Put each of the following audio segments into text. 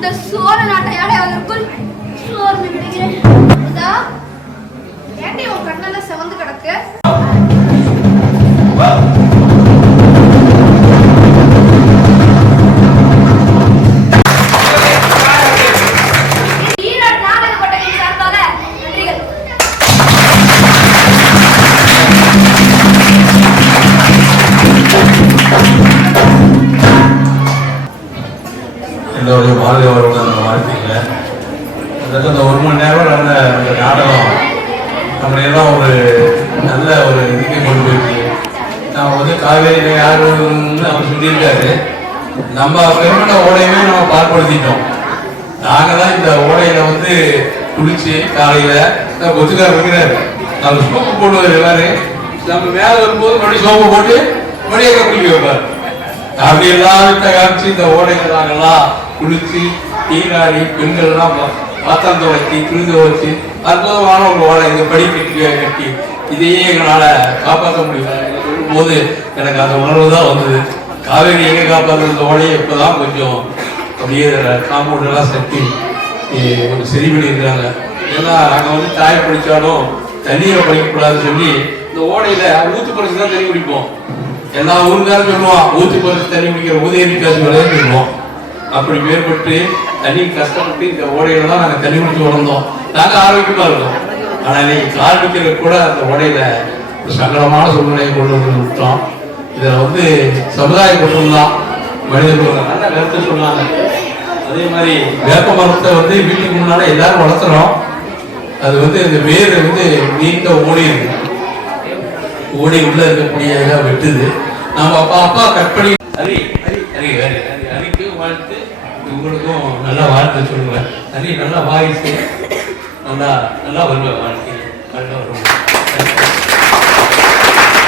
அந்த சோழ நாட்டை அடைவதற்குள் சோர்ந்து விடுகிறேன். ஏண்டி உன் கண்ணெல்லாம் செவந்து கிடக்கு? என்னுடைய பாரதியோட வாழ்க்கையில் அந்த 1 மணி நேரம் நடந்த அந்த நாடகம் நம்மளையெல்லாம் ஒரு நல்ல ஒரு இதுக்கு கொண்டு போயிருக்கு. நம்ம வந்து காவேரியில் யாருன்னு அவர் சொல்லியிருக்காரு. நம்ம பெருமண்ட ஓடையவே நம்ம பாற்படுத்திட்டோம். நாங்கள் தான் இந்த ஓடையில் வந்து குளிச்சு காலையில் கொத்துக்கார் இருக்கிறார். அவர் சோப்பு போடுவார். எல்லாரும் நம்ம மேலே வரும்போது மறுபடியும் சோப்பு போட்டு மறுபடியும் குளிக்க வைப்பார். அப்படி எல்லாரும் காமிச்சு இந்த ஓடைகள் நாங்கெல்லாம் குளிச்சு நீராடி பெண்கள்லாம் பாத்திரம் துவைச்சி துணி துவைச்சு அற்புதமான ஒரு ஓடை இந்த படிக்கட்டு கட்டி இதையே எங்களால் காப்பாற்ற முடியல சொல்லும்போது எனக்கு அந்த உணர்வு தான் வந்தது. காவேரி எங்கே காப்பாற்றுற இந்த ஓடையை இப்போதான் கொஞ்சம் அப்படியே காம்பவுண்டெல்லாம் சட்டி சரி பண்ணியிருக்கிறாங்க. ஏன்னா நாங்கள் வந்து தாய் படித்தாலும் தண்ணீரை படிக்கக்கூடாதுன்னு சொல்லி இந்த ஓடையில் ஊற்று பறிச்சு தான் தண்ணி குடிப்போம். எல்லா ஊருக்காரும் சொல்லுவோம் ஊற்றி பறிச்சு தண்ணி குடிக்கிற உதயநீ காசு விளையான்னு சொல்லுவோம். அப்படி மேற்பட்டு தண்ணி கஷ்டப்பட்டு இந்த ஓடையில தான் நாங்கள் தண்ணி குடிச்சு வளர்ந்தோம். நாங்கள் ஆரோக்கியமாக இருக்கோம். ஆனால் இன்னைக்கு கால் வைக்கிறது கூட அந்த ஓடையில ஒரு சங்கடமான சூழ்நிலையை கொண்டு வந்து விட்டோம். இதில் வந்து சமுதாய குற்றம் தான் மனிதர்கள் நல்ல கருத்து சொன்னாங்க. அதே மாதிரி வேப்ப மரத்தை வந்து வீட்டுக்கு முன்னால எல்லாரும் வளர்த்துறோம். அது வந்து இந்த வேர் வந்து நீண்ட ஓடி இருக்கு. ஓடி உள்ள இருக்கக்கூடிய வெட்டுது. நம்ம அப்பா கட் பண்ணி அரிக்கு வாழ்த்து உங்களுக்கும் நல்லா வாழ்த்து சொல்லுவேன். அரி நல்லா வாய்ஸ் நல்லா வருவேன். வாழ்க்கை நல்லா வருவேன்.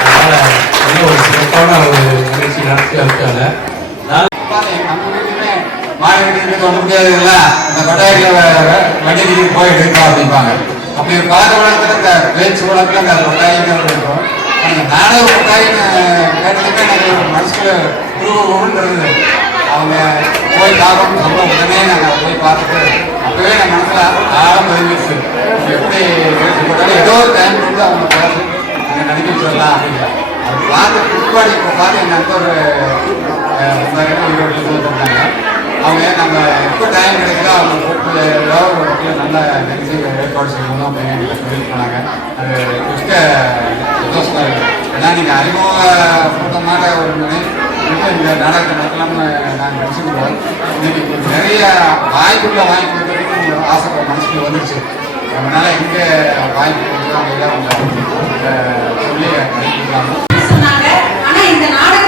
அதனால நல்ல ஒரு சிறப்பான ஒரு நிகழ்ச்சி நடத்தி இருக்காங்க. மாடு வீட்டுக்கு ஒன்று முடியாதுங்களா இந்த கொட்டாயில வண்டிக்கு போய் எடுக்கலாம் அப்படிம்பாங்க. அப்படி பார்க்க வளர்த்துல இந்த பேச்சு வளர்த்துல அந்த கொட்டாயின்னு இருக்கும். அந்த நாடக கொட்டாயின்னு கேட்டதுமே எனக்கு மனசுல உருவம்ன்றது அவங்க போய் பார்க்கணும்னு சொல்ல உடனே நாங்கள் போய் பார்த்துட்டு அப்பவே என் மனசுல ஆழம் பதிவிச்சு எப்படி போட்டாலும் ஏதோ ஒரு டைம் கொடுத்து அவங்க பார்த்து அங்கே நடிக்க சொல்லலாம் அப்படிங்கிற அது பார்த்து பிற்பாடு இப்போ பார்த்து என் நண்பர் ஈரோட்டில் சொல்லிட்டாங்க. அவங்க நம்ம எப்போ டைம் கிடைக்குதோ அவங்க கூப்பிட்டு ஏதாவது ஒரு இடத்துல நல்ல நிகழ்ச்சி ஏற்பாடு செய்யணும் அப்படின்னு சொல்லிட்டு போனாங்க. அது மிக்க சந்தோஷமாக இருக்குது. ஏன்னா நீங்கள் அறிமுகப்படுத்தமான ஒரு இந்த நாடகத்தை நடத்தலாம்னு நாங்கள் நினச்சிக்கிறோம். இன்னைக்கு நிறைய வாய்ப்புள்ள வாய்ப்பு கொடுக்கறதுக்கு ஆசை மனசுக்கு வந்துருச்சு. அதனால எங்கே வாய்ப்பு கொடுக்குறோம் எல்லாம் சொல்லி நடிக்கலாம். சொன்னாங்க. ஆனால் இந்த நாடகம்